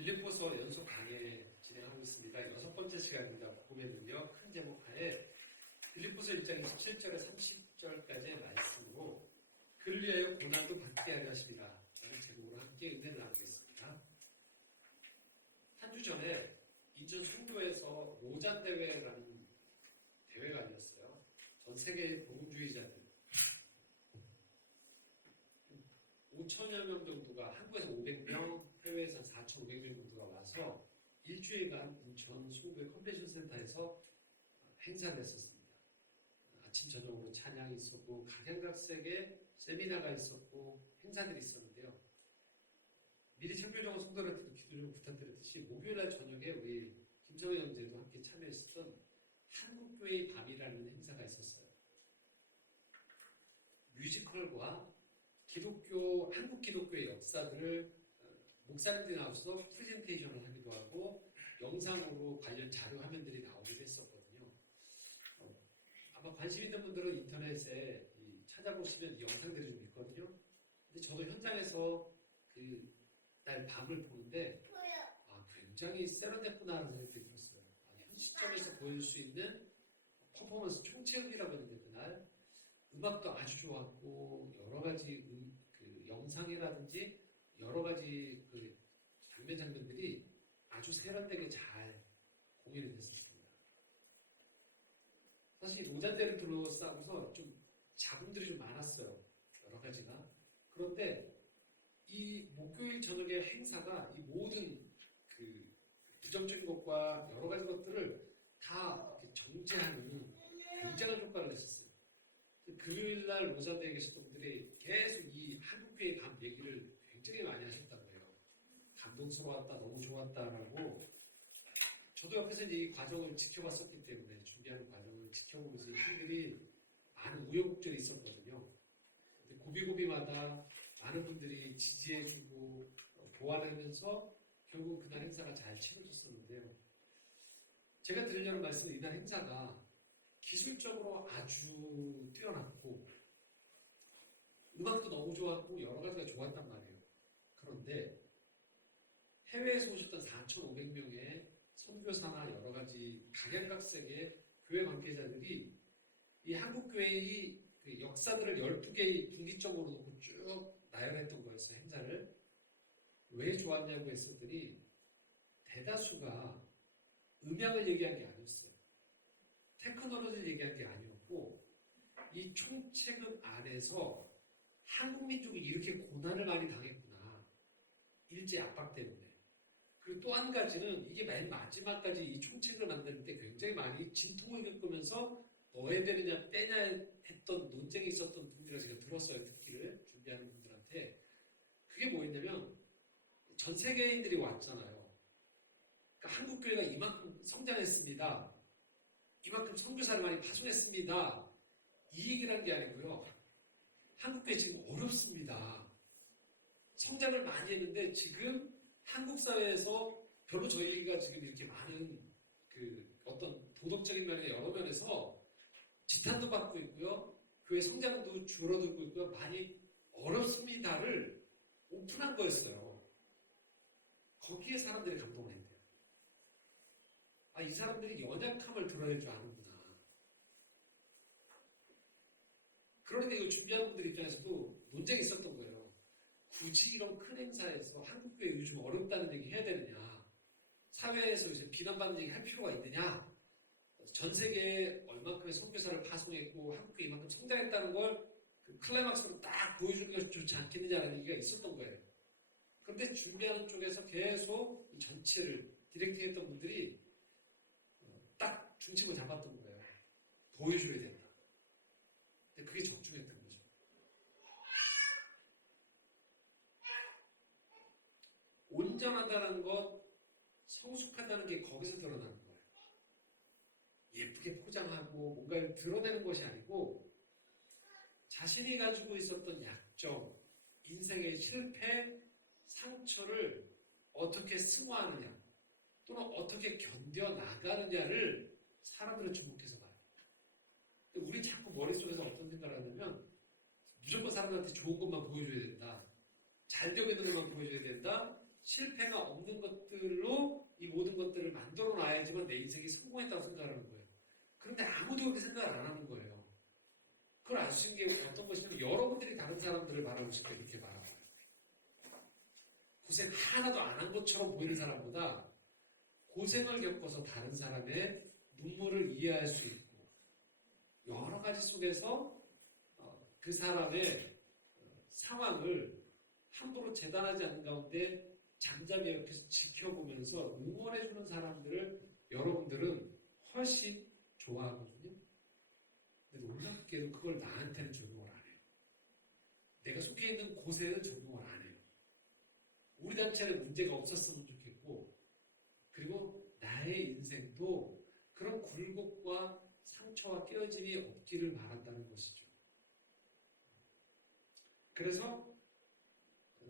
빌립보서 연속 강의 진행하고 있습니다. 6번째 시간입니다. 복음의 능력 큰 제목하에 빌립보서 1장 27절에 30절까지의 말씀으로 그를 위하여 고난도 받게 하려 하십니다. 라는 제목으로 함께 은혜를 나누겠습니다. 한 주 전에 인천 송도에서 로잔 대회라는 대회가 아니었어요. 전 세계 복음주의자들 5천여 명 정도가, 한국에서 500명, 해외에서 4,500명 정도가 와서 일주일간 인천 송도의 컨벤션 센터에서 행사를 했었습니다. 아침 저녁으로 찬양이 있었고 각양각색의 세미나가 있었고 행사들이 있었는데요. 미리 참교정원 성도들한테도 기도 좀 부탁드렸듯이 목요일날 저녁에 우리 김정희 형제도 함께 참여했었던 한국교회의 밤이라는 행사가 있었어요. 뮤지컬과 한국 기독교의 역사들을 목사님들이 나와서 프레젠테이션을 하기도 하고 영상으로 관련 자료 화면들이 나오기도 했었거든요. 아마 관심 있는 분들은 인터넷에 찾아보시면 이 영상들이 좀 있거든요. 근데 저도 현장에서 그날 밤을 보는데 굉장히 세련됐구나 하는 생각이 들었어요. 현 시점에서 보여줄 수 있는 퍼포먼스 총체적이라고 했는데 그날 음악도 아주 좋았고 여러 가지 영상이라든지 여러 가지 장면들이 아주 세련되게 잘 공연이 됐었습니다. 사실 로잔대를 둘러싸고서 좀 잡음들이 좀 많았어요. 여러 가지가. 그런데 이 목요일 저녁의 행사가 이 모든 부정적인 것과 여러 가지 것들을 다 정제하는 굉장한 효과를 냈었어요. 금요일날 로잔대에 계셨던 분들이 계속 이 한국교회 감 얘기를 굉장히 많이 하셨다고 해요. 감동스러웠다, 너무 좋았다라고. 저도 옆에서 이 과정을 지켜봤었기 때문에, 준비하는 과정을 지켜보면서 분들이 많은 우여곡절이 있었거든요. 근데 고비고비마다 많은 분들이 지지해주고 보완하면서 결국 그날 행사가 잘 치러졌었는데요. 제가 드리려는 말씀은 이날 행사가 기술적으로 아주 뛰어났고 음악도 너무 좋았고 여러 가지가 좋았단 말이에요. 그런데 해외에서 오셨던 4,500명의 선교사나 여러 가지 각양각색의 교회 관계자들이 이 한국교회의 역사들을 12개의 분기점으로 놓고 쭉 나열했던 거였어요. 행사를. 왜 좋았냐고 했었더니 대다수가 음향을 얘기한 게 아니었어요. 테크놀로지를 얘기한 게 아니었고 이 총체급 안에서 한국 민족이 이렇게 고난을 많이 당했구나. 일제 압박 때문에. 그리고 또 한 가지는 이게 맨 마지막까지 이 총책을 만들 때 굉장히 많이 진통을 겪으면서 넣어야 되느냐 빼냐 했던 논쟁이 있었던 분들을 제가 들었어요. 듣기를 준비하는 분들한테. 그게 뭐였냐면 전 세계인들이 왔잖아요. 그러니까 한국교회가 이만큼 성장했습니다. 이만큼 선교사를 많이 파송했습니다. 이 얘기를 한 게 아니고요. 한국교회 지금 어렵습니다. 성장을 많이 했는데 지금 한국 사회에서 별로 저희가 지금 이렇게 많은 어떤 도덕적인 면에 여러 면에서 지탄도 받고 있고요. 교회 성장도 줄어들고 있고요. 많이 어렵습니다를 오픈한 거였어요. 거기에 사람들이 감동을 했대요. 이 사람들이 연약함을 드러낼 줄 아는구나. 그런데 이걸 준비하는 분들 입장에서도 논쟁이 있었던 거예요. 굳이 이런 큰 행사에서 한국교회 요즘 어렵다는 얘기 해야 되느냐. 사회에서 이제 비난받는 얘기 할 필요가 있느냐. 전 세계에 얼만큼의 선교사를 파송했고 한국교회 이만큼 성장했다는 걸 클라이막스로 딱 보여주는 것이 좋지 않겠느냐는 얘기가 있었던 거예요. 그런데 준비하는 쪽에서 계속 이 전체를 디렉팅했던 분들이 딱 중심을 잡았던 거예요. 보여줘야 된다. 근데 그게 적중했던 거죠. 온전하다는 것, 성숙하다는 게 거기서 드러나는 거예요. 예쁘게 포장하고 뭔가를 드러내는 것이 아니고 자신이 가지고 있었던 약점, 인생의 실패, 상처를 어떻게 승화하느냐 또는 어떻게 견뎌나가느냐를 사람들은 주목해서 봐요. 근데 우리 자꾸 머릿속에서 어떤 생각을 하냐면 무조건 사람들한테 좋은 것만 보여줘야 된다. 잘 되고 있는 것만 보여줘야 된다. 실패가 없는 것들로 이 모든 것들을 만들어 놔야지만 내 인생이 성공했다고 생각하는 거예요. 그런데 아무도 그렇게 생각을 안 하는 거예요. 그걸 알 수 있는 게 어떤 것이냐면 여러분들이 다른 사람들을 바라보실 때 이렇게 바라봐요. 고생 하나도 안 한 것처럼 보이는 사람보다 고생을 겪어서 다른 사람의 눈물을 이해할 수 있고 여러 가지 속에서 그 사람의 상황을 함부로 재단하지 않는 가운데 잠잠히 옆에서 지켜보면서 응원해주는 사람들을 여러분들은 훨씬 좋아하거든요. 근데 놀랍게도 그걸 나한테는 적용을 안 해요. 내가 속해 있는 곳에는 적용을 안 해요. 우리 단체는 문제가 없었으면 좋겠고 그리고 나의 인생도 그런 굴곡과 상처와 깨어짐이 없기를 바란다는 것이죠. 그래서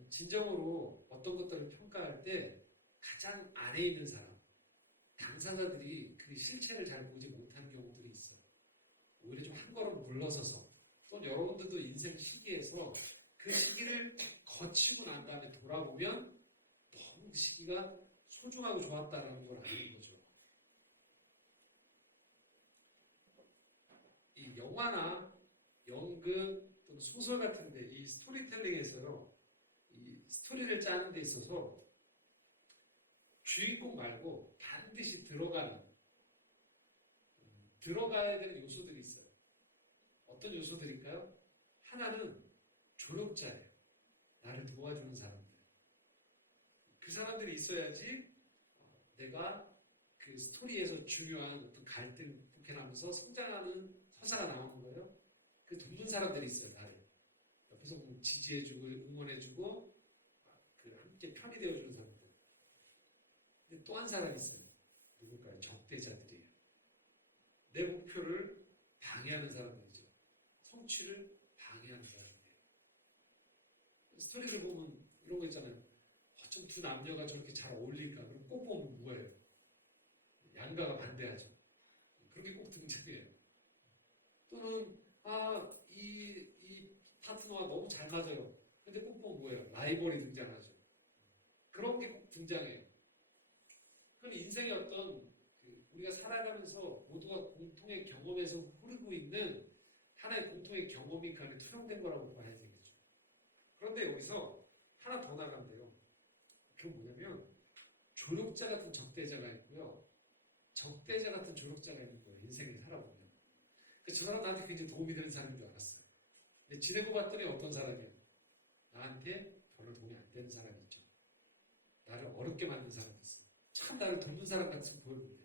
진정으로 어떤 것들을 평가할 때 가장 안에 있는 사람, 당사자들이 그 실체를 잘 보지 못하는 경우들이 있어요. 오히려 좀 한 걸음 물러서서 또 여러분들도 인생 시기에서 그 시기를 거치고 난 다음에 돌아보면 너무 그 시기가 소중하고 좋았다는 걸 아는 거죠. 이 영화나 연극 또는 소설 같은데 이 스토리텔링에서요. 이 스토리를 짜는 데 있어서 주인공 말고 반드시 들어가야 되는 요소들이 있어요. 어떤 요소들일까요? 하나는 조력자예요. 나를 도와주는 사람들. 그 사람들이 있어야지 내가 그 스토리에서 중요한 어떤 갈등 극복해나면서 성장하는 서사가 나오는 거예요. 그 돕는 사람들이 있어요. 나를. 옆에서 지지해주고 응원해주고 그 함께 편이 되어주는 사람들. 근데 또 한 사람이 있어요. 누굴까요? 적대자들이에요. 내 목표를 방해하는 사람들이죠. 성취를 방해하는 사람들이에요. 스토리를 보면 이런 거 있잖아요. 어쩜 두 남녀가 저렇게 잘 어울릴까? 그럼 꼭 보면 뭐예요? 양가가 반대하죠. 그렇게 꼭 등장해요. 또는 이 파트너가 너무 잘 맞아요. 근데 꼭 보면 뭐예요? 라이벌이 등장하죠. 그런 게 꼭 등장해요. 그럼 인생의 어떤 우리가 살아가면서 모두가 공통의 경험에서 흐르고 있는 하나의 공통의 경험이 그 안에 투영된 거라고 봐야 되겠죠. 그런데 여기서 하나 더 나간대요. 그게 뭐냐면 조력자 같은 적대자가 있고요. 적대자 같은 조력자가 있는 거예요. 인생을 살아보면. 저 사람 나한테 굉장히 도움이 되는 사람인 줄 알았어요. 근데 지내고 봤더니 어떤 사람이에요? 나한테 별로 도움이 안 되는 사람이 있죠. 나를 어렵게 만든 사람이 있어요. 참 나를 돕는 사람 같이 보였는데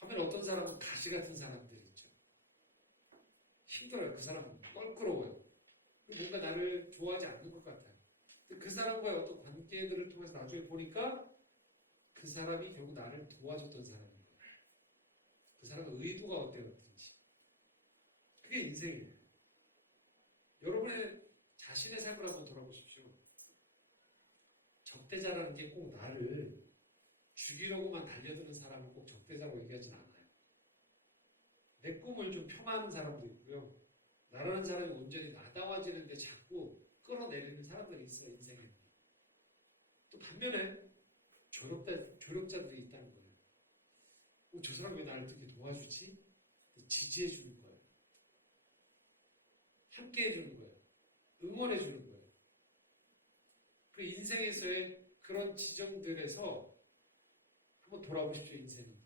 반면에 어떤 사람은 가시 같은 사람들이 있죠. 힘들어요. 그 사람은 껄끄러워요. 뭔가 나를 좋아하지 않는 것 같아요. 그 사람과의 어떤 관계들을 통해서 나중에 보니까 그 사람이 결국 나를 도와줬던 사람이에요. 그 사람의 의도가 어땠는지. 그게 인생이에요. 여러분의 자신의 삶을 한번 돌아보십시오. 적대자라는 게 꼭 나를 죽이려고만 달려드는 사람을 꼭 적대자라고 얘기하진 않아요. 내 꿈을 좀 폄하하는 사람도 있고요. 나라는 사람이 온전히 나다워지는데 자꾸 끌어내리는 사람들이 있어요, 인생에. 또 반면에 조력자들이 있다는 거예요. 저 사람 왜 나를 이렇게 도와주지? 지지해주는 거예요. 함께해주는 거예요. 응원해주는 거예요. 그 인생에서의 그런 지점들에서 한번 돌아보십시오, 인생은.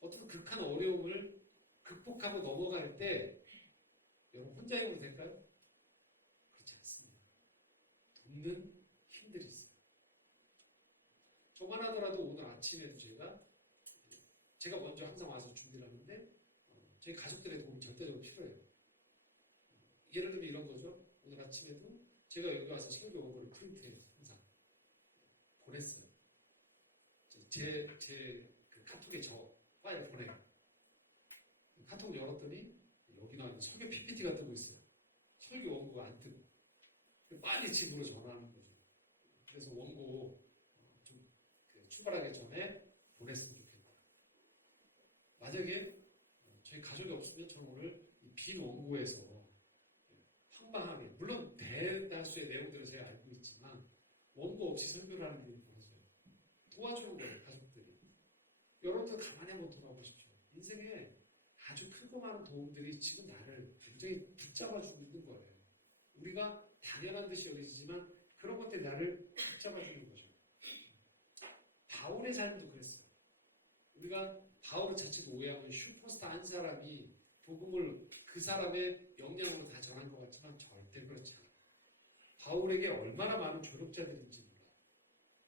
어떤 극한 어려움을 극복하고 넘어갈 때 여러분 혼자 해도 될까요? 그렇지 않습니다. 돕는 힘들이 있어요. 저만 하더라도 오늘 아침에도 제가 먼저 항상 와서 준비를 하는데 저희 가족들의 도움이 절대적으로 필요해요. 예를 들면 이런 거죠. 오늘 아침에도 제가 여기 와서 설교 원고를 프린트해요. 항상 보냈어요. 그 카톡에 저 파일 보내요. 카톡을 열었더니 여기 나오는 설교 PPT가 뜨고 있어요. 설교 원고가 안 뜨고 빨리 집으로 전화하는 거죠. 그래서 원고 좀 출발하기 전에 보냈으면 좋겠다. 만약에 저희 가족이 없으면 저는 오늘 빈 원고에서 황당하게 물론 대다수의 내용들을 제가 알고 있지만 원고 없이 설교를 하는 게 도와주는 거예요, 가족들이. 여러분도 가만히 한번 돌아보십시오. 인생에 아주 크고 많은 도움들이 지금 나를 굉장히 붙잡아주고 있는 거예요. 우리가 당연한 듯이 여기지만 그런 것들이 나를 붙잡아주는 거죠. 바울의 삶도 그랬어요. 우리가 바울을 자칫 오해하면 슈퍼스타 한 사람이 복음을 그 사람의 역량으로 다 전한 것 같지만 절대 그렇지 않아요. 바울에게 얼마나 많은 조력자들인지 몰라요.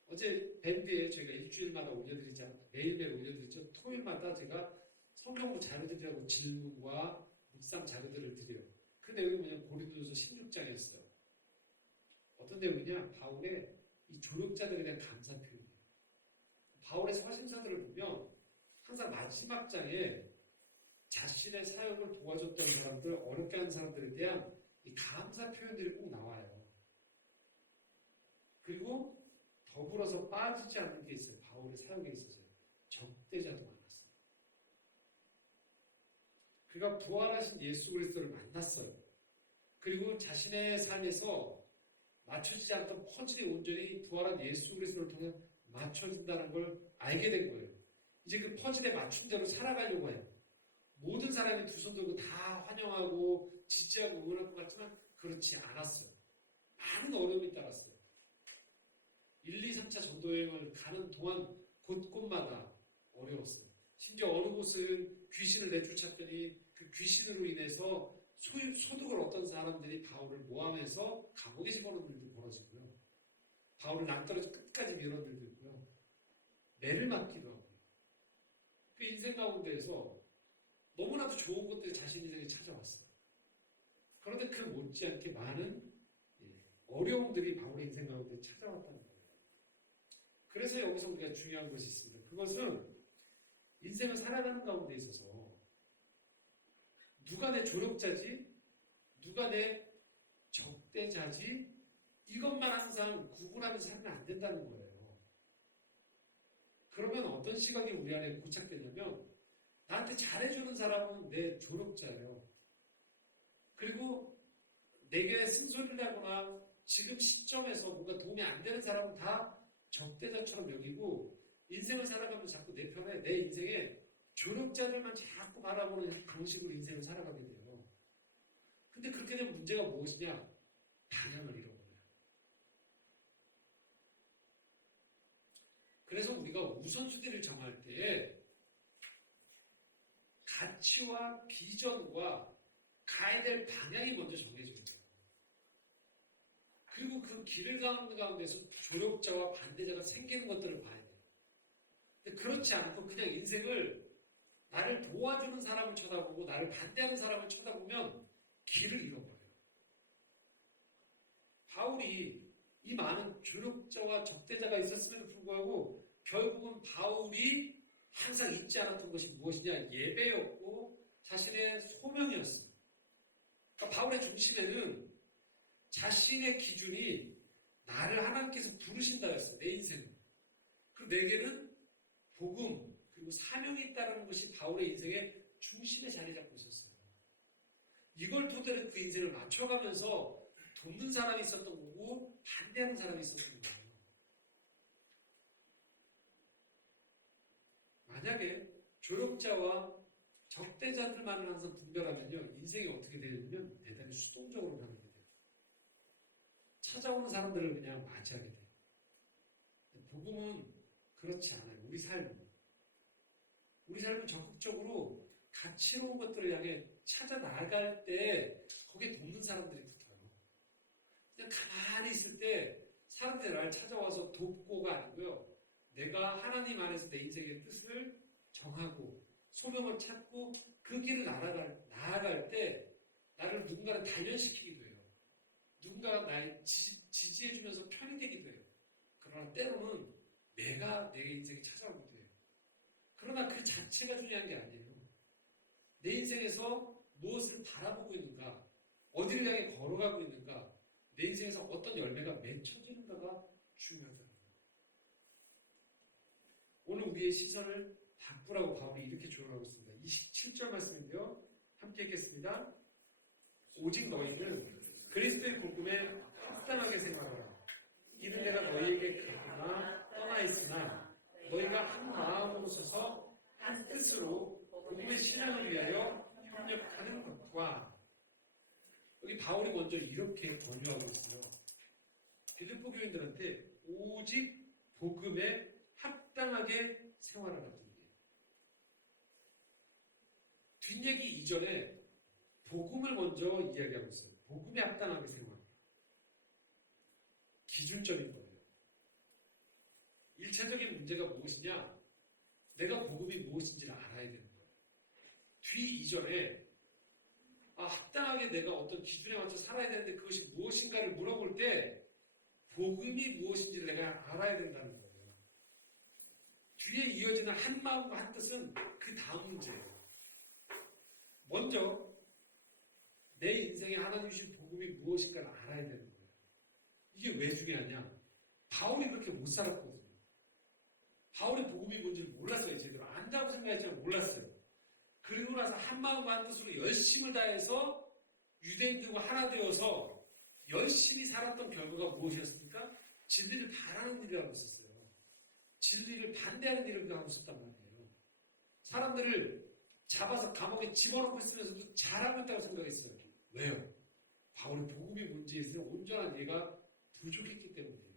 어제 밴드에 저희가 일주일마다 올려드리자, 매일매일 올려드리죠. 토요일마다 제가 성경부 자료들이라고 질문과 묵상 자료들을 드려요. 그 내용이 뭐냐면 고린도전서 16장이었어요. 어떤 내용이냐? 바울의 이 조력자들에 대한 감사 표현이에요. 바울의 사심서들을 보면 항상 마지막 장에 자신의 사역을 도와줬던 사람들, 어렵게 하는 사람들에 대한 이 감사 표현들이 꼭 나와요. 그리고 더불어서 빠지지 않는 게 있어요. 바울의 사역에 있어서요. 적대자도 많았어요. 그가 부활하신 예수 그리스도를 만났어요. 그리고 자신의 삶에서 맞춰지지 않았던 퍼즐이 온전히 부활한 예수 그리스도를 통해 맞춰진다는 걸 알게 된 거예요. 이제 그 퍼즐에 맞춘 대로 살아가려고 해요. 모든 사람이 두 손 들고 다 환영하고 지지하고 응원할 것 같지만 그렇지 않았어요. 많은 어려움이 따랐어요. 1, 2, 3차 전도여행을 가는 동안 곳곳마다 어려웠어요. 심지어 어느 곳은 귀신을 내쫓았더니 그 귀신으로 인해서 소득을 얻던 사람들이 바울을 모함해서 감옥에 집어넣는 일도 벌어지고요. 바울을 낭떠러지 끝까지 밀어넣는 일도 있고요. 매를 맞기도 하고요. 그 인생 가운데에서 너무나도 좋은 것들이 자신 인생에 찾아왔어요. 그런데 그 못지않게 많은 어려움들이 바울의 인생 가운데 찾아왔다는 거예요. 그래서 여기서 우리가 중요한 것이 있습니다. 그것은 인생을 살아가는 가운데 있어서 누가 내 조력자지, 누가 내 적대자지, 이것만 항상 구분하면서 살면 안 된다는 거예요. 그러면 어떤 시각이 우리 안에 고착되냐면 나한테 잘해주는 사람은 내 조력자예요. 그리고 내게 쓴소리를 하거나 지금 시점에서 뭔가 도움이 안 되는 사람은 다 적대자처럼 여기고 인생을 살아가면서 자꾸 내 편에 내 인생에 조력자들만 자꾸 바라보는 방식으로 인생을 살아가게 돼요. 근데 그렇게 되면 문제가 무엇이냐? 방향을 잃어버려요. 그래서 우리가 우선순위를 정할 때 가치와 비전과 가야 될 방향이 먼저 정해져요. 그리고 그 길을 가는 가운데서 조력자와 반대자가 생기는 것들을 봐야 돼요. 근데 그렇지 않고 그냥 인생을 나를 도와주는 사람을 쳐다보고 나를 반대하는 사람을 쳐다보면 길을 잃어버려요. 바울이 이 많은 조력자와 적대자가 있었음에도 불구하고 결국은 바울이 항상 잊지 않았던 것이 무엇이냐? 예배였고 자신의 소명이었습니다. 그러니까 바울의 중심에는 자신의 기준이 나를 하나님께서 부르신다였어요. 내 인생은. 그리고 내게는 복음 그리고 사명이 있다는 것이 바울의 인생의 중심에 자리 잡고 있었어요. 이걸 토대로 그 인생을 맞춰가면서 돕는 사람이 있었던 거고 반대하는 사람이 있었던 거예요. 만약에 조력자와 적대자들만을 항상 분별하면요, 인생이 어떻게 되냐면 대단히 수동적으로 가게 돼요. 찾아오는 사람들을 그냥 맞이하게 돼요. 복음은 그렇지 않아요. 우리 삶은 적극적으로 가치로운 것들을 향해 찾아 나갈 때 거기에 돕는 사람들이 붙어요. 그냥 가만히 있을 때 사람들이 나를 찾아와서 돕고가 아니고요. 내가 하나님 안에서 내 인생의 뜻을 정하고 소명을 찾고 그 길을 나아갈 때 나를 누군가를 단련시키기도 해요. 누군가가 날 지지해주면서 편이 되기도 해요. 그러나 때로는 내가 내 인생에 찾아오기도 해요. 그러나 그 자체가 중요한 게 아니에요. 내 인생에서 무엇을 바라보고 있는가, 어디를 향해 걸어가고 있는가, 내 인생에서 어떤 열매가 맺혀지는가가 중요하다. 오늘 우리의 시선을 바꾸라고 바울이 이렇게 조언하고 있습니다. 27절 말씀인데요. 함께 읽겠습니다. 오직 너희는 그리스도의 복음에 합당하게 생각하라. 이는 내가 너희에게 가거나 떠나 있으나 너희가 한 마음으로 서서 한 뜻으로 복음의 신앙을 위하여 협력하는 것과 여기 바울이 먼저 이렇게 권유하고 있어요. 빌립보 교인들한테 오직 복음에 합당하게 생활하라는 얘기예요. 뒷얘기 이전에 복음을 먼저 이야기하고 있어요. 복음에 합당하게 생활. 기준점인 거예요. 1차적인 문제가 무엇이냐? 내가 복음이 무엇인지를 알아야 되는 거예요. 뒤 이전에 합당하게 내가 어떤 기준에 맞춰 살아야 되는데 그것이 무엇인가를 물어볼 때 복음이 무엇인지를 내가 알아야 된다는 거예요. 뒤에 이어지는 한 마음과 한 뜻은 그 다음 문제예요. 먼저 내 인생에 하나님 주신 복음이 무엇인가를 알아야 되는 거예요. 이게 왜 중요하냐? 바울이 그렇게 못 살았거든요. 바울이 복음이 뭔지를 몰랐어요. 제대로 안다고 생각했지만 몰랐어요. 그리고 나서 한 마음과 한 뜻으로 열심을 다해서 유대인들과 하나 되어서 열심히 살았던 결과가 무엇이었습니까? 진리를 바라는 일을 하고 있었어요. 진리를 반대하는 일을 하고 있었단 말이에요. 사람들을 잡아서 감옥에 집어넣고 있으면서도 잘하고 있다고 생각했어요. 왜요? 바울의 복음이 뭔지에 있어서 온전한 이해가 부족했기 때문이에요.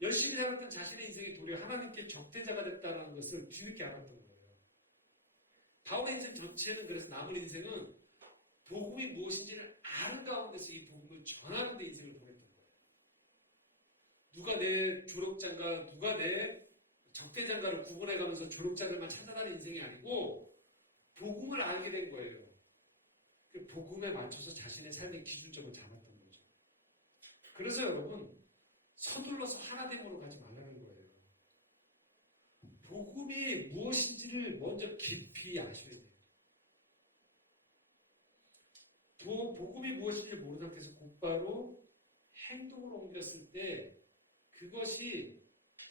열심히 살았던 자신의 인생이 도리어 하나님께 적대자가 됐다는 것을 뒤늦게 알았던 거예요. 바울의 인생 전체는 그래서 남은 인생은 복음이 무엇인지를 아는 가운데서 이 복음을 전하는 데 인생을 보냈던 거예요. 누가 내 조력자인가, 누가 내 적대자인가를 구분해가면서 조력자들만 찾아다니는 인생이 아니고 복음을 알게 된 거예요. 그 복음에 맞춰서 자신의 삶의 기준점을 잡았던 거죠. 그래서 여러분, 서둘러서 하나됨으로 가지 말라는 거예요. 복음이 무엇인지를 먼저 깊이 아셔야 돼요. 복음이 무엇인지 모르는 상태에서 곧바로 행동으로 옮겼을 때 그것이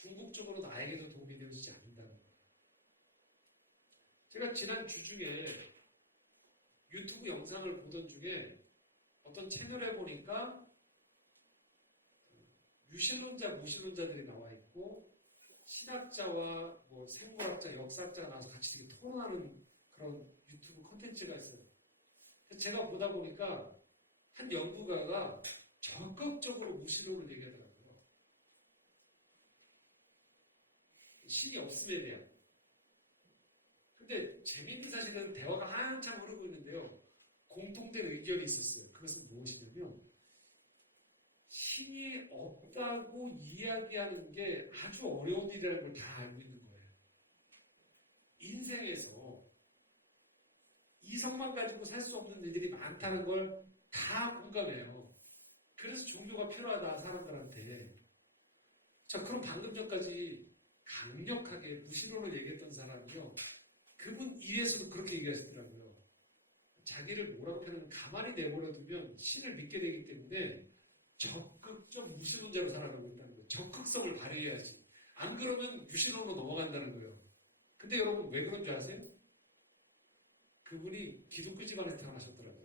궁극적으로 나에게도 도움이 되어지지 않는다는 거예요. 제가 지난 주 중에 유튜브 영상을 보던 중에 어떤 채널에 보니까 유신론자, 무신론자들이 나와 있고 신학자와 생물학자, 역사학자가 나와서 같이 이렇게 토론하는 그런 유튜브 콘텐츠가 있어요. 제가 보다 보니까 한 연구가가 적극적으로 무신론을 얘기하더라고요. 신이 없음에 대한. 근데 재미있는 사실은 대화가 한참 흐르고 있는데요. 공통된 의견이 있었어요. 그것은 무엇이냐면 신이 없다고 이야기하는 게 아주 어려운 일이라는 걸 다 알고 있는 거예요. 인생에서 이성만 가지고 살 수 없는 일들이 많다는 걸 다 공감해요. 그래서 종교가 필요하다, 사람들한테. 자, 그럼 방금 전까지 강력하게 무신론을 얘기했던 사람이요. 그분 이에서도 그렇게 얘기하시더라고요. 자기를 뭐라고 표현하면 가만히 내버려두면 신을 믿게 되기 때문에 적극적 무신론자로 살아가고 있다는 거예요. 적극성을 발휘해야지. 안 그러면 유신론으로 넘어간다는 거예요. 근데 여러분 왜 그런 줄 아세요? 그분이 기독교 집안에서 태어나셨더라고요.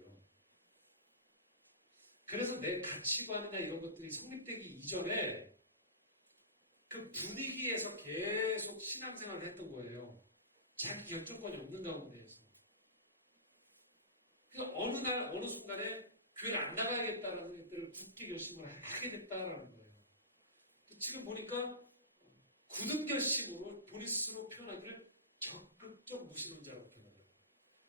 그래서 내 가치관이나 이런 것들이 성립되기 이전에 그 분위기에서 계속 신앙생활을 했던 거예요. 자기 결정권이 없는 가운데에서. 그래서 어느 날, 어느 순간에 교회를 안 나가야겠다라는 것들을 굳게 결심을 하게 됐다라는 거예요. 지금 보니까 굳은 결심으로 본인 스스로 표현하기를 적극적 무신론자라고 표현하더라고요.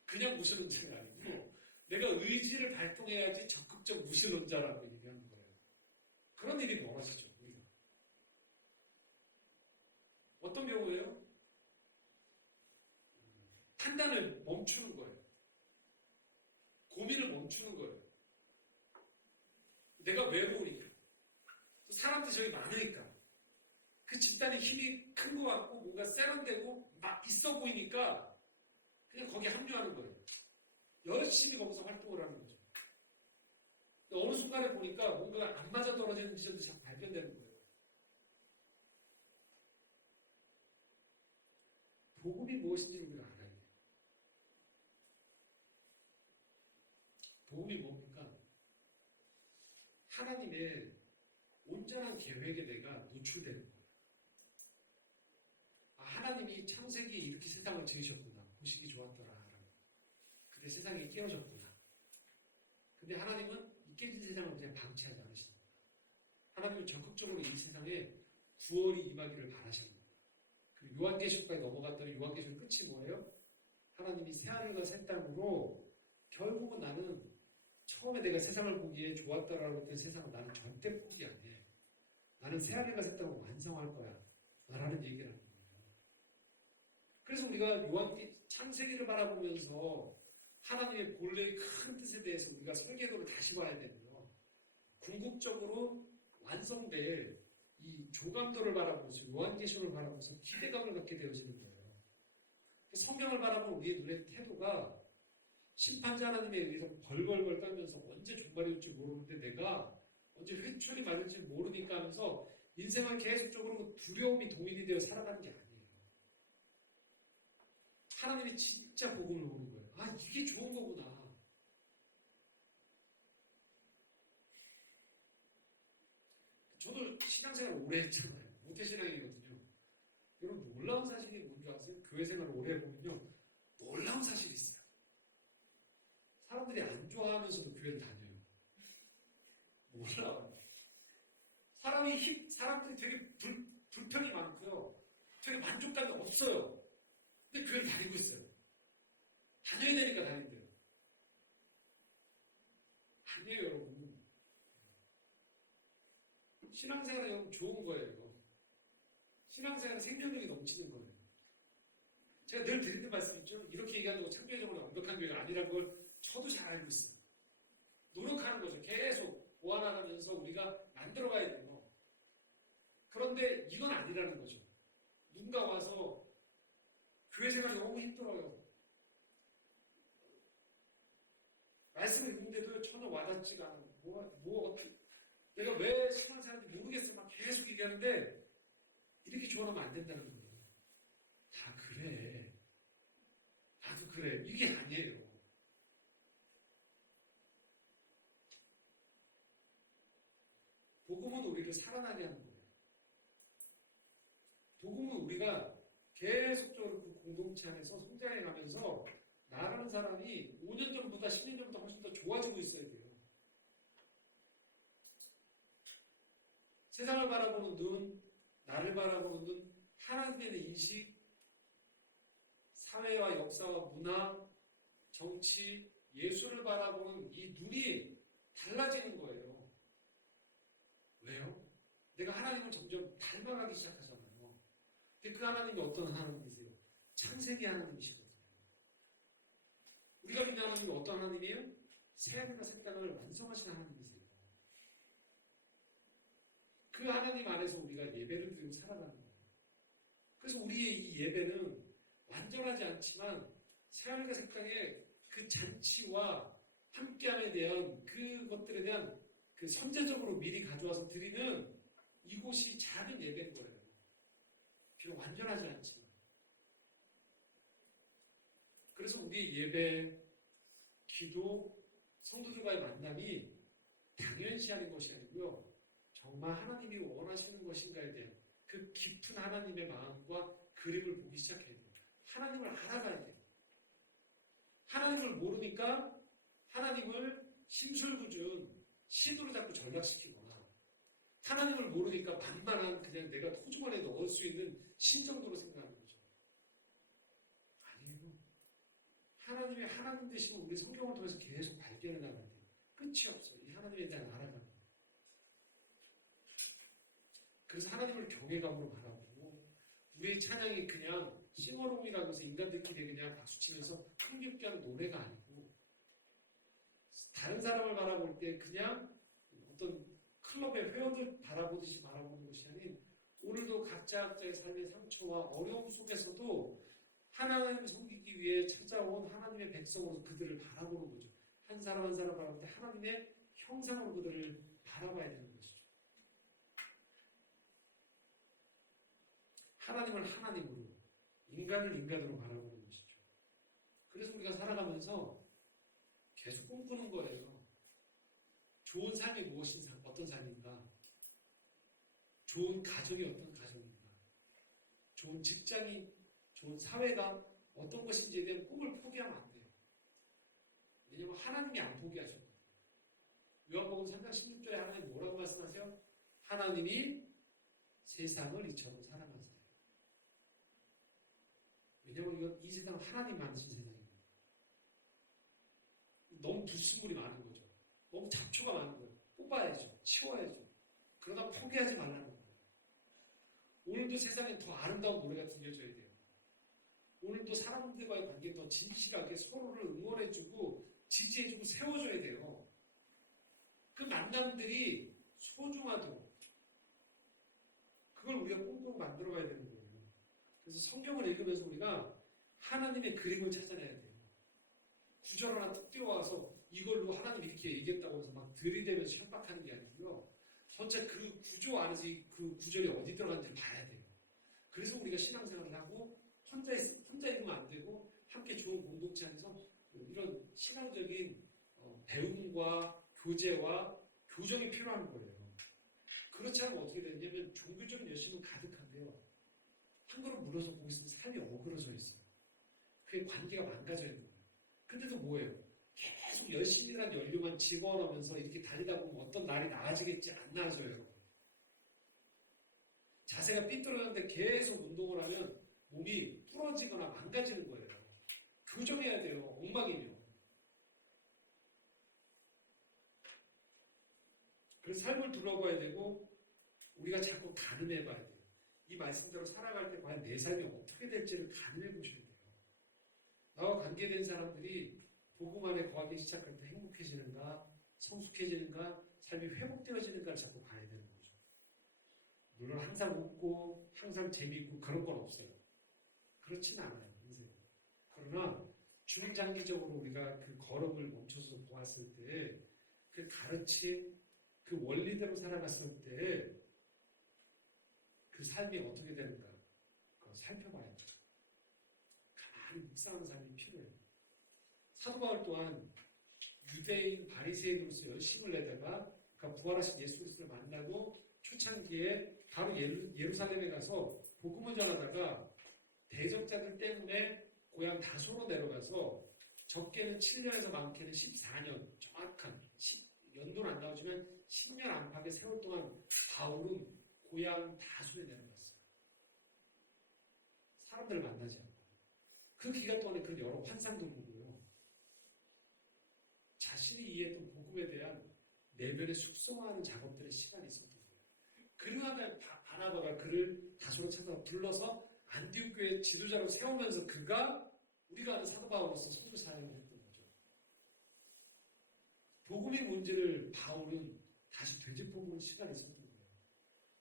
그냥 무신론자가 아니고 내가 의지를 발동해야지 적극적 무신론자라고 얘기하는 거예요. 그런 일이 벌어지죠, 우리가. 어떤 경우에요? 판단을 멈추는 거예요. 고민을 멈추는 거예요. 내가 외로우니까. 사람들이 저기 많으니까. 그 집단의 힘이 큰 것 같고 뭔가 세련되고 막 있어 보이니까 그냥 거기에 합류하는 거예요. 열심히 거기서 활동을 하는 거죠. 어느 순간에 보니까 뭔가 안 맞아 떨어지는 지점도 자꾸 발견되는 거예요. 복음이 무엇인지 우리가 알아야 돼요. 복음이 뭡니까? 하나님의 온전한 계획에 내가 노출되는 거예요. 아, 하나님이 창세기에 이렇게 세상을 지으셨구나. 보시기 좋았더라. 근데 세상이 깨어졌구나. 근데 하나님은 이 깨진 세상을 그냥 방치하지 않으십니다. 하나님은 적극적으로 이 세상에 구원이 임하기를 바라십니다. 그리고 요한계시록까지 넘어갔더니 요한계시록 끝이 뭐예요? 하나님이 새하늘과 새 땅으로 결국은 나는 처음에 내가 세상을 보기에 좋았다라고 했던 세상을 나는 절대 포기 안 해. 나는 새하늘과 새 땅을 완성할 거야. 라는 얘기를 하는 거예요. 그래서 우리가 창세기를 바라보면서 하나님의 본래의 큰 뜻에 대해서 우리가 설계도를 다시 봐야 되고요. 궁극적으로 완성될 이 조감도를 바라보면서 요한계시록을 바라보면서 기대감을 갖게 되어지는 거예요. 성경을 바라보는 우리의 눈의 태도가 심판자 하나님에 의해서 벌벌벌 떨면서 언제 종말이 올지 모르는데 내가 언제 회초리 맞을지 모르니까 하면서 인생을 계속적으로 두려움이 동일이 되어 살아가는 게 아니에요. 하나님이 진짜 복음을 보는 거예요. 아, 이게 좋은 거구나. 저도 신앙생활 오래 했잖아요. 모태신앙이거든요. 여러분 놀라운 사실이 뭔지 아세요? 교회 생활을 오래 해보면요. 놀라운 사실이 있어요. 사람들이 안 좋아하면서도 교회를 다녀요. 놀라워요. 사람들이 되게 불평이 많고요. 되게 만족감이 없어요. 근데 교회를 다니고 있어요. 다녀야 되니까 다닌대요. 아니에요, 여러분. 신앙생활은 좋은 거예요. 신앙생활은 생명력이 넘치는 거예요. 제가 늘 드리는 말씀 있죠? 이렇게 얘기한다고 창조적으로 완벽한 교회가 아니라는 걸 저도 잘 알고 있어요. 노력하는 거죠. 계속 보완하면서 우리가 만들어가야 돼요. 그런데 이건 아니라는 거죠. 누군가 와서 교회 생활이 너무 힘들어요. 말씀을 읽는데도 전혀 와닿지가 않아요. 내가 왜 신앙생활인지 모르겠어. 막 계속 얘기하는데 이렇게 조언하면 안 된다는 거예요. 다 그래. 나도 그래. 이게 아니에요. 복음은 우리를 살아나게 하는 거예요. 복음은 우리가 계속적으로 그 공동체 안에서 성장해 가면서 나라는 사람이 5년 전보다 10년 전보다 훨씬 더 좋아지고 있어야 돼요. 세상을 바라보는 눈, 나를 바라보는 눈, 하나님에 대한 인식, 사회와 역사와 문화, 정치, 예술을 바라보는 이 눈이 달라지는 거예요. 왜요? 내가 하나님을 점점 닮아가기 시작하잖아요. 근데 그 하나님이 어떤 하나님이세요? 창세기 하나님이시거든요. 우리가 믿는 하나님이 어떤 하나님이에요? 새하늘과 새 땅을 완성하시는 하나님이세요. 그 하나님 안에서 우리가 예배를 드리고 살아가는 거예요. 그래서 우리의 이 예배는 완전하지 않지만 새하늘과 새 땅의 그 잔치와 함께함에 대한 그것들에 대한 그 선제적으로 미리 가져와서 드리는 이곳이 작은 예배인 거예요. 비록 완전하지 않지만. 그래서 우리의 예배, 기도, 성도들과의 만남이 당연시하는 것이 아니고요. 정말 하나님이 원하시는 것인가에 대한 그 깊은 하나님의 마음과 그림을 보기 시작해야 돼요. 하나님을 알아가야 돼요. 하나님을 모르니까 하나님을 심술부준 신으로 자꾸 전락시키거나 하나님을 모르니까 만만한 그냥 내가 토주머니에 넣을 수 있는 신 정도로 생각하는 거죠. 아니에요. 하나님의 하나님 되시면 우리 성경을 통해서 계속 발견해 나가야 돼요. 끝이 없어요. 이 하나님에 대한 알아가는 거예요. 그래서 하나님을 경외감으로 바라보고 우리의 찬양이 그냥 싱어롱이라고 해서 인간들끼리 그냥 박수치면서 흥겹게 하는 노래가 아니고 다른 사람을 바라볼 때 그냥 어떤 클럽의 회원들 바라보듯이 바라보는 것이 아닌 오늘도 각자의 삶의 상처와 어려움 속에서도 하나님을 섬기기 위해 찾아온 하나님의 백성으로서 그들을 바라보는 거죠. 한 사람 한 사람 바라볼 때 하나님의 형상으로 그들을 바라봐야 되는 것이죠. 하나님을 하나님으로, 인간을 인간으로 바라보는 것이죠. 그래서 우리가 살아가면서 계속 꿈꾸는 거예요. 좋은 삶이 무엇인 삶, 어떤 삶인가? 좋은 가정이 어떤 가정인가, 좋은 직장이, 좋은 사회가 어떤 것인지에 대한 꿈을 포기하면 안 돼요. 왜냐하면 하나님이 안 포기하셨거든요. 요한복음 3장 16절에 하나님 뭐라고 말씀하세요? 하나님이 세상을 이처럼 사랑하시다. 왜냐하면 이 세상은 하나님 만드신 세상입니다. 너무 부수물이 많은 거죠. 너무 잡초가 많은 거예요. 뽑아야죠. 치워야죠. 그러다 포기하지 말라는 거예요. 오늘도 세상에 더 아름다운 노래가 들려줘야 돼요. 오늘도 사람들과의 관계에 더 진실하게 서로를 응원해주고 지지해주고 세워줘야 돼요. 그 만남들이 소중하도록 그걸 우리가 꿈꾸고 만들어가야 되는 거예요. 그래서 성경을 읽으면서 우리가 하나님의 그림을 찾아내야 돼요. 구절 하나 툭 띄워와서 이걸로 하나님 이렇게 얘기했다고 해서 막 들이대면서 협박하는 게 아니고요. 전체 그 구조 안에서 그 구절이 어디 들어가는지를 봐야 돼요. 그래서 우리가 신앙생활을 하고 혼자 있으면 안 되고 함께 좋은 공동체 안에서 이런 신앙적인 배움과 교제와 교정이 필요한 거예요. 그렇지 않으면 어떻게 되냐면 종교적인 열심은 가득한데요. 한 그릇 물어서 보고 있으면 삶이 어그러져 있어요. 그게 관계가 망가져 있는 거예요. 근데도 뭐예요? 계속 열심이란 연료만 집어넣으면서 이렇게 다니다 보면 어떤 날이 나아지겠지 안 나아져요. 자세가 삐뚤어졌는데 계속 운동을 하면 몸이 부러지거나 망가지는 거예요. 교정해야 돼요. 엉망이면. 그래서 삶을 둘러봐야 되고 우리가 자꾸 가늠해 봐야 돼요. 이 말씀대로 살아갈 때 과연 내 삶이 어떻게 될지를 가늠해 보셔야 돼요. 나와 관계된 사람들이 복음 안에 거하기 시작할 때 행복해지는가, 성숙해지는가, 삶이 회복되어지는가를 자꾸 봐야 되는 거죠. 물론 항상 웃고 항상 재미있고 그런 건 없어요. 그렇진 않아요. 인생. 그러나 중장기적으로 우리가 그 걸음을 멈춰서 보았을 때 그 가르침, 그 원리대로 살아갔을 때 그 삶이 어떻게 되는가 그걸 살펴봐야 돼요. 가만히 묵상하는 삶이 필요해요. 사도 바울 또한 유대인 바리새인으로서 열심을 내다가 그러니까 부활하신 예수 그리스도를 만나고 초창기에 바로 예루살렘에 가서 복음을 전하다가 대적자들 때문에 고향 다소로 내려가서 적게는 7년에서 많게는 14년 정확한 연도는 안 나오지만 10년 안팎의 세월 동안 바울은 고향 다소에 내려갔어요. 사람들을 만나지 않고 그 기간 동안에 그 여러 환상도 보고요. 자신이 이해했던 복음에 대한 내면의 숙성화하는 작업들의 시간이 있었던 거예요. 그러다가 바나바가 그를 다소로 찾아 불러서 안디옥 교회 지도자로 세우면서 그가 우리가 아는 사도 바울로서 선교 사역을 했던 거죠. 복음의 문제를 바울은 다시 되짚어보는 시간이 있었던 거예요.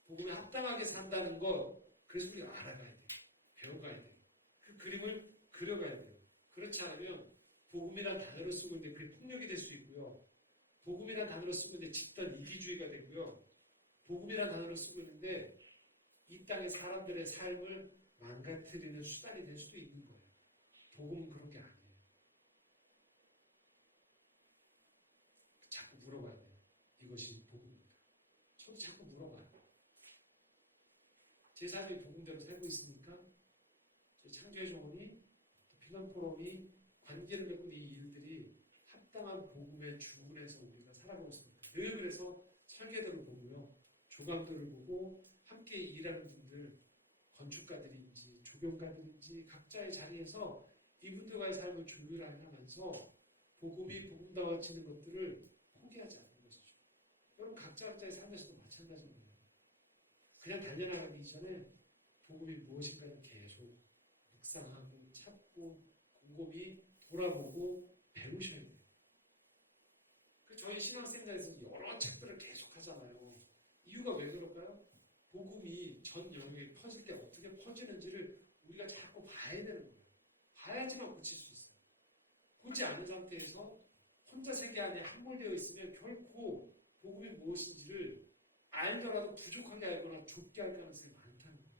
복음에 합당하게 산다는 것, 그래서 우리가 알아가야 돼요. 배워가야 돼요. 그 그림을 그려가야 돼요. 그렇지 않으면 복음이란 단어를 쓰고 있는데 그게 폭력이 될 수 있고요. 복음이란 단어를 쓰고 있는데 집단 이기주의가 되고요. 복음이란 단어를 쓰고 있는데 이 땅의 사람들의 삶을 망가뜨리는 수단이 될 수도 있는 거예요. 복음은 그런 게 아니에요. 자꾸 물어봐야 돼요. 이것이 복음입니까? 저도 자꾸 물어봐요. 제 삶이 복음대로 살고 있습니까? 제 창조의 종원이 비전포럼이 관계를 맺은 이 일들이 합당한 복음에 주문해서 우리가 살아가고 있습니다. 늘 그래서 설계도를 보고요. 조감도를 보고 함께 일하는 분들 건축가들인지 조경가들인지 각자의 자리에서 이분들과의 삶을 조율하면서 복음이 복음다워지는 것들을 포기하지 않는 것이죠. 여러분 각자의 삶에서도 마찬가지입니다. 그냥 달려나가기 이전에 복음이 무엇인가를 계속 묵상하고 찾고 곰곰이 돌아보고 배우셔야 돼요. 저희 신앙센터에서 여러 책들을 계속 하잖아요. 이유가 왜 그럴까요? 복음이 전 영역에 퍼질 때 어떻게 퍼지는지를 우리가 자꾸 봐야 되는 거예요. 봐야지만 고칠 수 있어요. 보지 않은 상태에서 혼자 세계 안에 함몰되어 있으면 결코 복음이 무엇인지를 알더라도 부족하게 알거나 좁게 할 가능성이 많다는 거예요.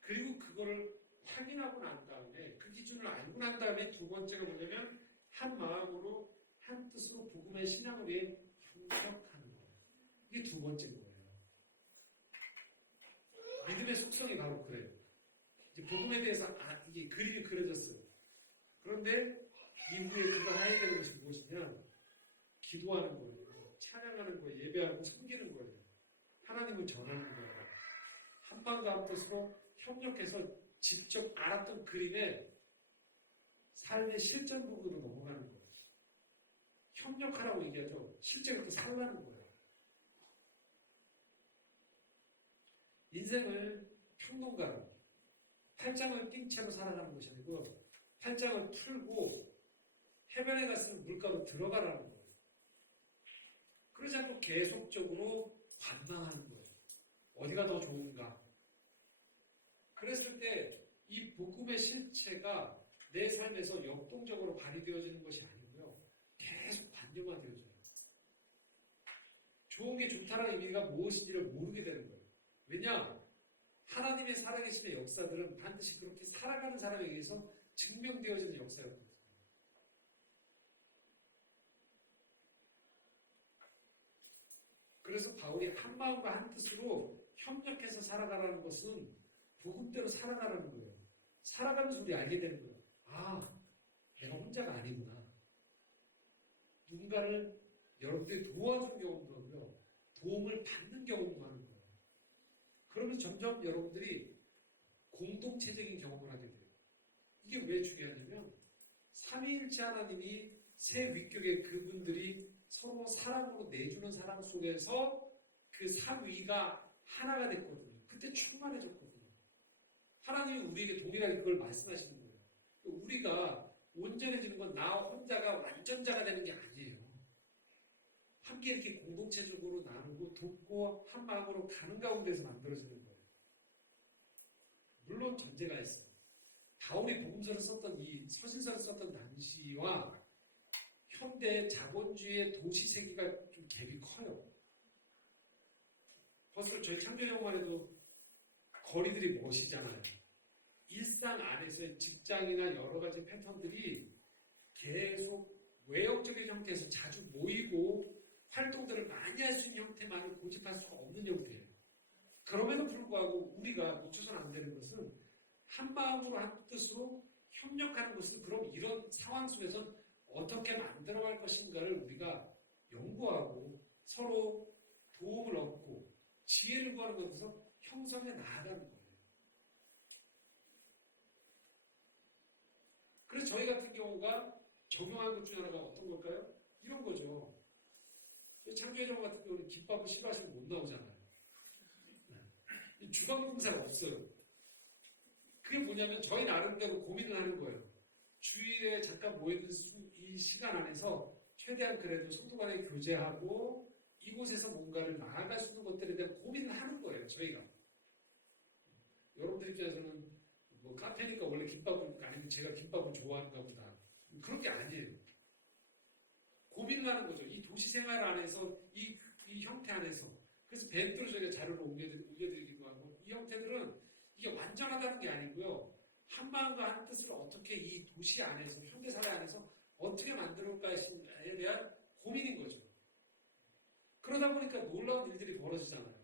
그리고 그거를 확인하고 난 다음에 그 기준을 알고 난 다음에 두 번째가 뭐냐면 한 마음으로 한 뜻으로 복음의 신앙을 위해 협력하는 거예요. 이게 두 번째인 거예요. 믿음의 속성이 바로 그래요. 이제 복음에 대해서 이게 그림이 그려졌어요. 그런데 이후에 그가 해야 되는 것이 무엇이냐? 기도하는 거예요. 찬양하는 거예요. 예배하고 섬기는 거예요. 하나님을 전하는 거예요. 한방과 한뜻으로 협력해서 직접 알았던 그림에 삶의 실전 부분으로 넘어가는 거예요. 협력하라고 얘기하죠. 실제 그렇게 살라는 거예요. 인생을 평론가로 팔짱을 낀 채로 살아가는 것이 아니고 팔짱을 풀고 해변에 갔으면 물가로 들어가라는 거예요. 그러지 않고 계속적으로 관망하는 거예요. 어디가 더 좋은가? 그랬을 때 이 복음의 실체가 내 삶에서 역동적으로 발휘되어지는 것이 아니고요. 계속 관념화되어져요. 좋은 게 좋다는 의미가 무엇인지를 모르게 되는 거예요. 왜냐? 하나님의 살아계심의 역사들은 반드시 그렇게 살아가는 사람에 의해서 증명되어지는 역사였거든요. 그래서 바울이 한 마음과 한 뜻으로 협력해서 살아가라는 것은 복음대로 살아가라는 거예요. 살아가면서 우리 알게 되는 거예요. 아, 내가 혼자가 아니구나. 누군가를 여러분들이 도와주는 경험도 하고요. 도움을 받는 경험도 하는 거예요. 그러면 점점 여러분들이 공동체적인 경험을 하게 돼요. 이게 왜 중요하냐면 삼위일체 하나님이 새 위격의 그분들이 서로 사랑으로 내주는 사랑 속에서 그 삼위가 하나가 됐거든요. 그때 충만해졌거든요. 하나님이 우리에게 동일하게 그걸 말씀하시는 거예요. 우리가 온전해지는 건 나 혼자가 완전자가 되는 게 아니에요. 함께 이렇게 공동체적으로 나누고 돕고 한 마음으로 가는 가운데서 만들어지는 거예요. 물론 전제가 있어요. 바울이 복음서를 썼던 이 서신서를 썼던 당시와 현대 자본주의의 도시 세계가 좀 갭이 커요. 벌써 저희 창조영화만 해도 거리들이 멋이잖아요. 일상 안에서의 직장이나 여러 가지 패턴들이 계속 외형적인 형태에서 자주 모이고 활동들을 많이 할 수 있는 형태만을 고집할 수 없는 형태예요. 그럼에도 불구하고 우리가 놓쳐서는 안 되는 것은 한 마음으로 한 뜻으로 협력하는 것은 그럼 이런 상황 속에서 어떻게 만들어갈 것인가를 우리가 연구하고 서로 도움을 얻고 지혜를 구하는 것에서 형성해 나아가는 거예요. 그래서 저희 같은 경우가 적용한 것 중에 하나가 어떤 걸까요? 이런 거죠. 창조회장 같은 경우는 김밥을 싫어하시면 못 나오잖아요. 주방공사가 없어요. 그게 뭐냐면 저희 나름대로 고민을 하는 거예요. 주일에 잠깐 모이는 이 시간 안에서 최대한 그래도 성도 간에 교제하고 이곳에서 뭔가를 나아갈 수 있는 것들에 대한 고민을 하는 거예요. 저희가. 여러분들 입장에서는 뭐 카페니까 원래 김밥을 아니면 제가 김밥을 좋아하는가 보다. 그런 게 아니에요. 고민을 하는 거죠. 이 도시 생활 안에서 이 형태 안에서. 그래서 밴드로 저희가 자료를 옮겨드리기도 하고 이 형태들은 이게 완전하다는 게 아니고요. 한 마음과 한 뜻으로 어떻게 이 도시 안에서 현대사회 안에서 어떻게 만들어올까에 대한 고민인 거죠. 그러다 보니까 놀라운 일들이 벌어지잖아요.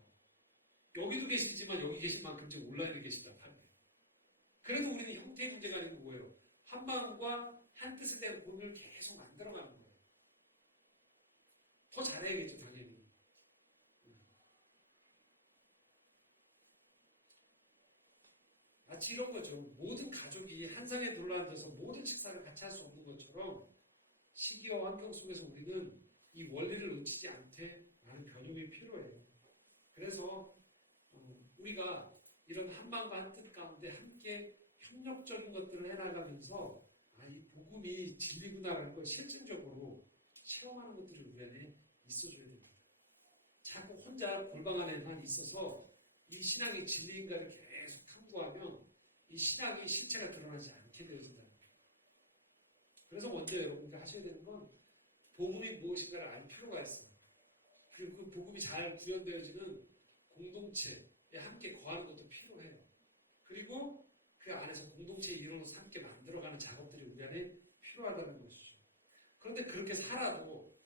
여기도 계시지만 여기 계신 만큼 지금 온라인에 계시단 말이에요. 그래도 우리는 형태의 문제가 아니고 뭐예요? 한 마음과 한 뜻에 대한 고민을 계속 만들어가는 거예요. 더 잘해야겠죠, 당연히. 마치 이런 거죠. 모든 가족이 한 상에 둘러앉아서 모든 식사를 같이 할 수 없는 것처럼 시기와 환경 속에서 우리는 이 원리를 놓치지 않되 많은 변형이 필요해요. 그래서 우리가 이런 한 마음과 한 뜻 가운데 함께 협력적인 것들을 해나가면서 이 복음이 진리구나라는 걸 실증적으로 체험하는 것들이 우리 안에 있어줘야 됩니다. 자꾸 혼자 골방 안에만 있어서 이 신앙이 진리인가를 계속 탐구하면 이 신앙이 실체가 드러나지 않게 되어진다. 그래서 먼저 여러분들 하셔야 되는 건 복음이 무엇인가를 알 필요가 있어요. 그리고 그 복음이 잘 구현되어지는 공동체에 함께 거하는 것도 필요해요. 그리고 그 안에서 공동체의 일원으로서 함께 만들어가는 작업들이 우리 안에 필요하다는 것이죠. 그런데 그렇게 살아도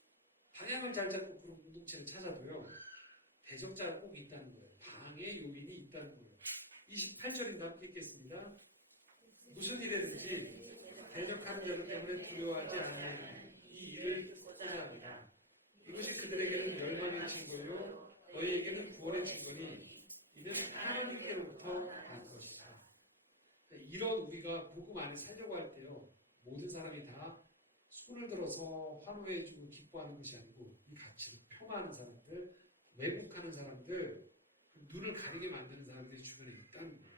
방향을 잘 잡고 그런 공동체를 찾아도요. 대적자가 꼭 있다는 거예요. 방해 요인이 있다는 거예요. 28절인가 함께 읽겠습니다. 무슨 일이든지 대적하는 자들 때문에 두려워하지 않는 이 일을 하고자 합니다. 이것이 그들에게는 멸망의 증거요 너희에게는 구원의 증거니 이는 하나님께로부터 난 것이다. 이런 우리가 복음 안에 살려고 할 때요 모든 사람이 다 손을 들어서 환호해주고 기뻐하는 것이 아니고 이 가치를 폄하하는 사람들, 왜곡하는 사람들, 눈을 가리게 만드는 사람들이 주변에 있다는 거예요.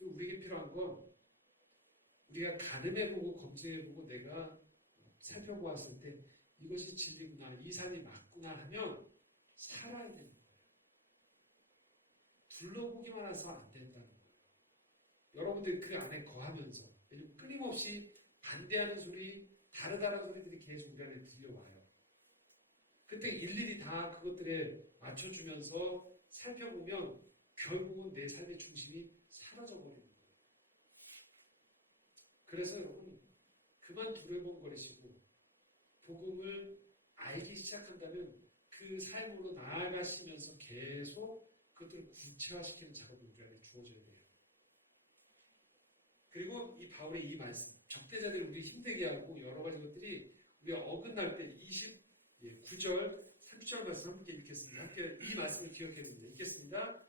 우리에게 필요한 건 우리가 가늠해보고 검증해보고 내가 살펴보았을 때 이것이 진리구나, 이 삶이 맞구나 하면 살아야 되는 거예요. 둘러보기만 해서 안 된다는 거예요. 여러분들이 그 안에 거하면서 끊임없이 반대하는 소리, 다르다는 소리들이 계속 우리 안에 들려와요. 그때 일일이 다 그것들에 맞춰주면서 살펴보면 결국은 내 삶의 중심이 사라져버리는 거예요. 그래서 여러분 그만 두려움거리시고 복음을 알기 시작한다면 그 삶으로 나아가시면서 계속 그것들을 구체화시키는 작업이 우리 안에 주어져야 돼요. 그리고 이 바울의 이 말씀, 적대자들이 우리 힘들게 하고 여러 가지 것들이 우리가 어긋날 때 29절, 30절 말씀 함께 읽겠습니다. 함께 이 말씀을 기억해 봅니다. 읽겠습니다.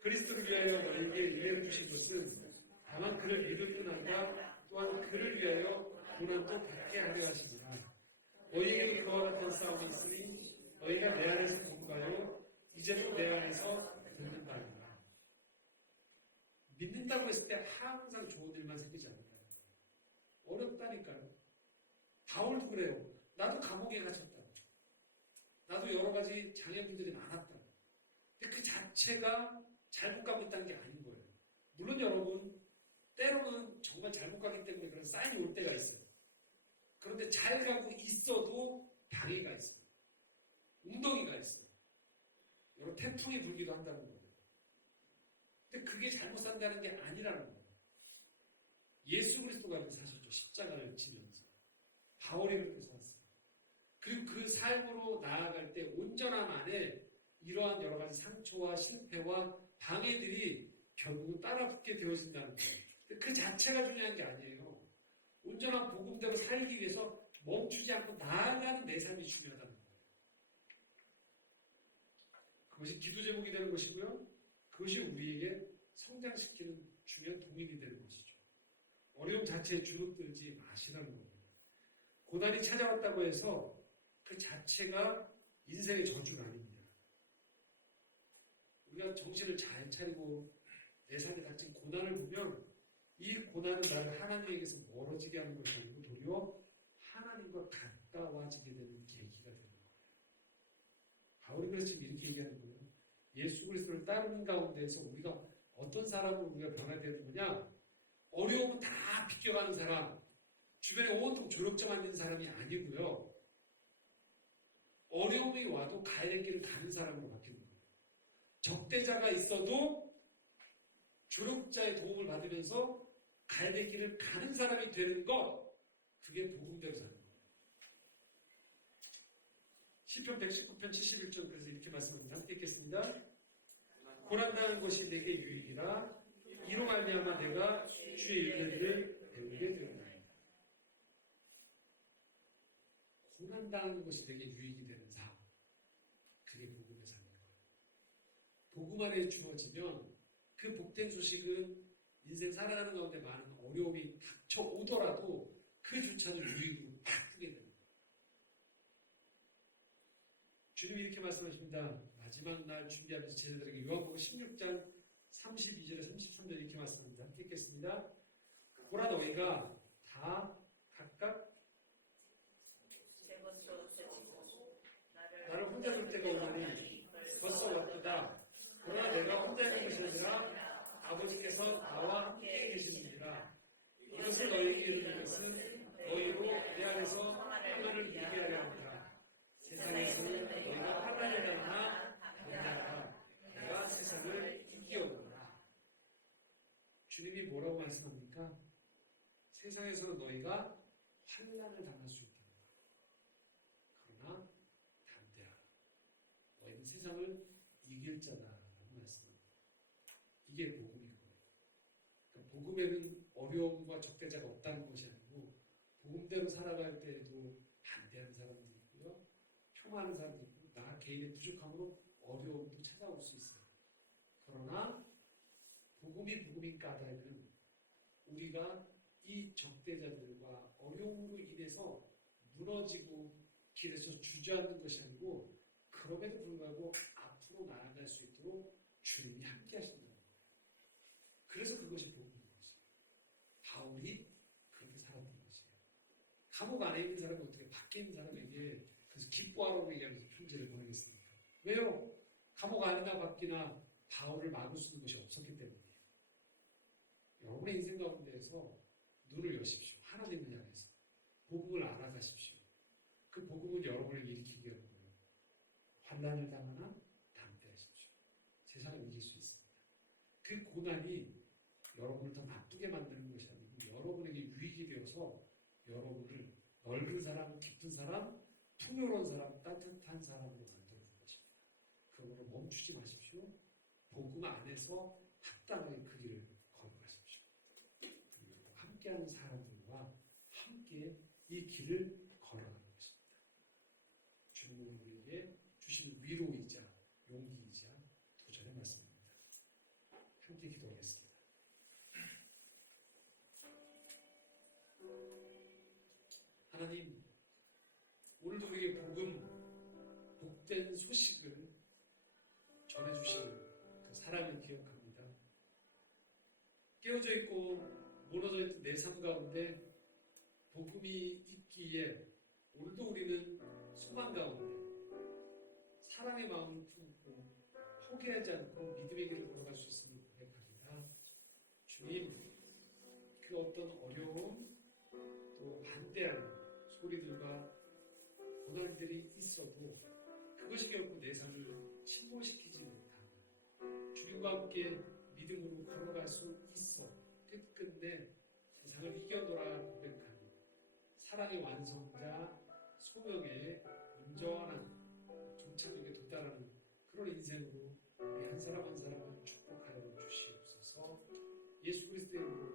그리스도를 위하여 너에게 은혜를 주신 것은 다만 그를 믿을 뿐 아니라 또한 그를 위하여 고난도 받게 하려 하시니라. 너희에게 그와 같은 싸움이 있으니 너희가 내 안에서 본가요 이제도 내 안에서 듣는 바입니다. 믿는다고 했을 때 항상 좋은 일만 생기지 않아요. 어렵다니까요. 바울도 그래요. 나도 감옥에 갇혔다. 나도 여러 가지 장애물들이 많았다. 근데 그 자체가 잘못 가고 있다는 게 아닌 거예요. 물론 여러분, 때로는 정말 잘못 가기 때문에 그런 사인이 올 때가 있어요. 그런데 잘 가고 있어도 방해가 있어요. 웅덩이가 있어요. 여러 태풍이 불기도 한다는 거예요. 근데 그게 잘못 산다는 게 아니라는 거예요. 예수 그리스도가 그렇게 사셨죠. 십자가를 지면서. 바울이 그렇게 살았어요. 그리고 그 삶으로 나아갈 때 온전함 안에 이러한 여러 가지 상처와 실패와 방해들이 결국은 따라붙게 되어진다는 거예요. 그 자체가 중요한 게 아니에요. 온전한 복음대로 살기 위해서 멈추지 않고 나아가는 내 삶이 중요하다는 거예요. 그것이 기도 제목이 되는 것이고요. 그것이 우리에게 성장시키는 중요한 동력이 되는 것이죠. 어려움 자체에 주눅들지 마시라는 겁니다. 고난이 찾아왔다고 해서 그 자체가 인생의 저주가 아닙니다. 우리가 정신을 잘 차리고 내 삶에 닥친 고난을 보면 이 고난은 나를 하나님에게서 멀어지게 하는 것이 아니고 도리어 하나님과 가까워지게 되는 계기가 되는 거예요. 바울이 그래서 지금 이렇게 얘기하는 거예요. 예수 그리스도를 따르는 가운데서 우리가 어떤 사람으로 우리가 변화가 되는 거냐? 어려움은 다 비껴가는 사람, 주변에 온통 조력점 앉는 사람이 아니고요. 어려움이 와도 가야 될 길을 가는 사람으로 바뀌는 거예요. 적대자가 있어도 조력자의 도움을 받으면서 가야 될 길을 가는 사람이 되는 것, 그게 복음대로 사는 거예요. 시편 119편 71절 그래서 이렇게 말씀합니다. 함께 읽겠습니다. 고난당하는 것이 내게 유익이라 이로 말미암아 내가 주의 일들을 배우게 되었나이다. 고난당하는 것이 내게 유익이 되는 삶, 그게 복음의 삶인 거예요. 복음 안에 주어지면 그 복된 소식은 인생 살아가는 가운데 많은 어려움이 닥쳐오더라도 그 주차는 유익으로 바꾸게 됩니다. 주님이 이렇게 말씀하십니다. 마지막 날 준비하면서 제자들에게 요한복음 16장 32절에 33절 이렇게 말씀합니다. 함께 읽겠습니다. 보라 너희가 다 각각 나를 혼자 둘 때가 오나니 벌써 왔도다. 그러나 내가 혼자 있는 것이 아니라 아버지께서 나와 함께 계시느니라. 이것을 너희에게 이르는 것은 너희로 내 안에서 하나를 이기게 하려 합니다. 세상에서는 너희가 환난을 당하나 담대하라. 내가 세상을 이기었노라. 주님이 뭐라고 말씀합니까? 세상에서는 너희가 환난을 당할 수 있다. 그러나 담대하라. 너희는 세상을 이길 자다라는 말씀입니다. 이게 복음인 거예요. 그러니까 복음에는 어려움과 적대자가 없다는 것이 아니고 복음대로 살아갈 때에도 반대하는 사람도 있고요. 평화하는 사람도 있고 나 개인의 부족함으로 어려움도 찾아올 수 있어요. 그러나 복음이 복음인 까닭은 우리가 이 적대자들과 어려움으로 인해서 무너지고 길에서 주저앉는 것이 아니고 그럼에도 불구하고 앞으로 나아갈 수 있도록 주님이 함께 하신다는 거예요. 그래서 그것이 복음인 것이에요. 바울이 그렇게 살았던 것이에요. 감옥 안에 있는 사람이 어떻게 밖에 있는 사람에게 그래서 기뻐하라고 얘기하면서 편지를 보내겠습니까? 왜요? 감옥 안이나 밖이나 바울을 막을 수 있는 것이 없었기 때문이에요. 여러분의 인생 가운데에서 눈을 여십시오. 하나님을 향해서. 복음을 알아가십시오. 그 복음은 여러분을 일으키기 위함이고요. 환난을 당하나 담대하십시오. 세상을 이길 수 있습니다. 그 고난이 여러분을 더 나쁘게 만드는 것이 아니고 여러분에게 유익이 되어서 여러분을 넓은 사람, 깊은 사람, 풍요로운 사람, 따뜻한 사람으로 만드는 것입니다. 그러므로 멈추지 마십시오. 복음 안에서 합당하게 그 길을 걸어가십시오. 그리고 함께하는 사람들과 함께 이 길을 걸어가는 것입니다. 주님은 우리에게 주신 위로이자 용기이자 도전의 말씀입니다. 함께 기도하겠습니다. 하나님, 오늘도 우리에게 복된 소식을 전해주시는 그 사랑을 기억합니다. 깨어져 있고 무너져 있던 내 삶 가운데 복음이 있기에 오늘도 우리는 소망 가운데 사랑의 마음을 품고 포기하지 않고 믿음의 길을 걸어갈 수 있음을 고백합니다. 주님, 그 어떤 어려움 또 반대하는 소리들과 고난들이 있어도 그것이 결국 내 삶을 침몰시키지 못하고 주님과 함께 믿음으로 걸어갈 수 있어 끝끝내 세상을 이겨노라 고백하는 사랑의 완성자 소명의 온전한 종착역에 도달하는 그런 인생으로 우리 한 사람 한 사람을 축복하여 주시옵소서. 예수 그리스도의 이름으로